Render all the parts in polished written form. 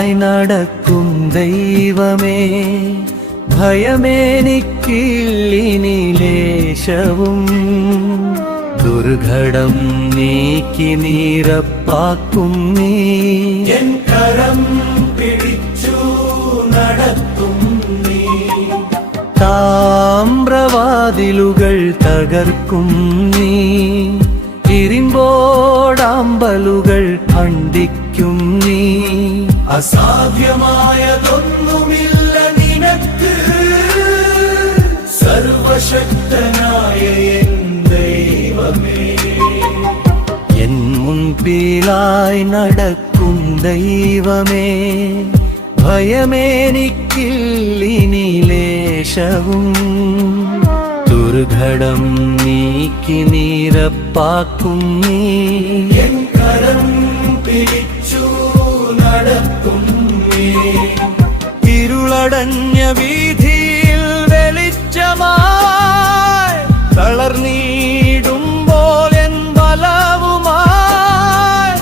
മുൻപിലായി നടക്കും ദൈവമേ, ഭയമേനിക്കില്ലിനി ലേശവും. ദുർഘടം നീക്കി നീരപ്പാക്കും നീ, എൻ കരം പിടിച്ചു നടത്തും നീ. താമ്രവാതിലുകൾ തകർക്കും നീ, ഇരുമ്പോടാമ്പലുകൾ ഖണ്ഡിക്കും നീ. അസാധ്യമായതൊന്നുമില്ല നിനക്ക്, സർവശക്തനായ എൻ ദൈവമേ. എൻ മുൻപിലായി നടക്കും ദൈവമേ, ഭയമേനിക്കില്ലിനി ലേശവും. ദുർഘടം നീക്കി നീരപ്പാക്കും നീ, എൻ കരം പിടിച്ചു നടത്തും നീ. ഇരുളടഞ്ഞ വീഥിയിൽ വെളിച്ചമായി തളർന്നിടുമ്പോൾ എൻ ബലവുമായി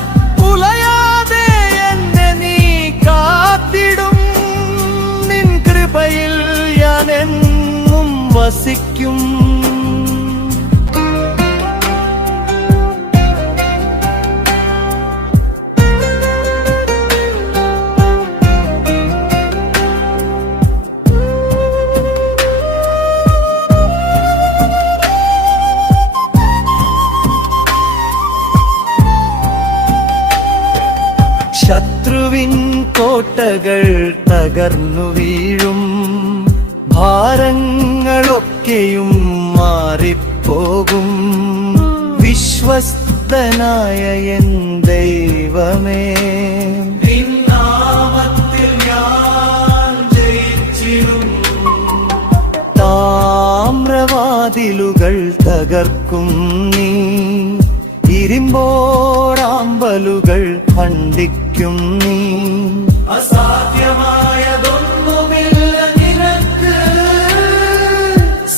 ഉലയാതെ എന്നെ നീ കാത്തിടും. നിൻ കൃപയിൽ ഞാൻ എന്നും വസിക്കും. ശത്രുവിൻ കോട്ടകൾ തകർന്നു വീഴും, ഭാരങ്ങളൊക്കെയും മാറിപ്പോകും. വിശ്വസ്തനായ എൻ ദൈവമേ, നിൻ നാമത്തിൽ ഞാൻ ജയിച്ചിടും. താമ്രവാതിലുകൾ തകർക്കും നീ, ഇരുമ്പോടാമ്പലുകൾ ഖണ്ഡിക്കും നീ. അസാധ്യമായതൊന്നുമില്ല നിനക്ക്,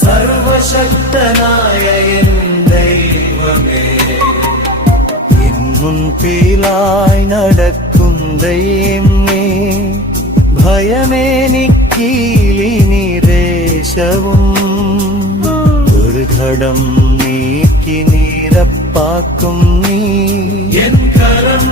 സർവശക്തനായ എൻ ദൈവമേ. എൻ മുൻപിലായി നടക്കും ദൈവമേ, ഭയമേനിക്കില്ലിനി ലേശവും. ദുർഘടം നീക്കി നീരപ്പാക്കും നീ, എൻ കരം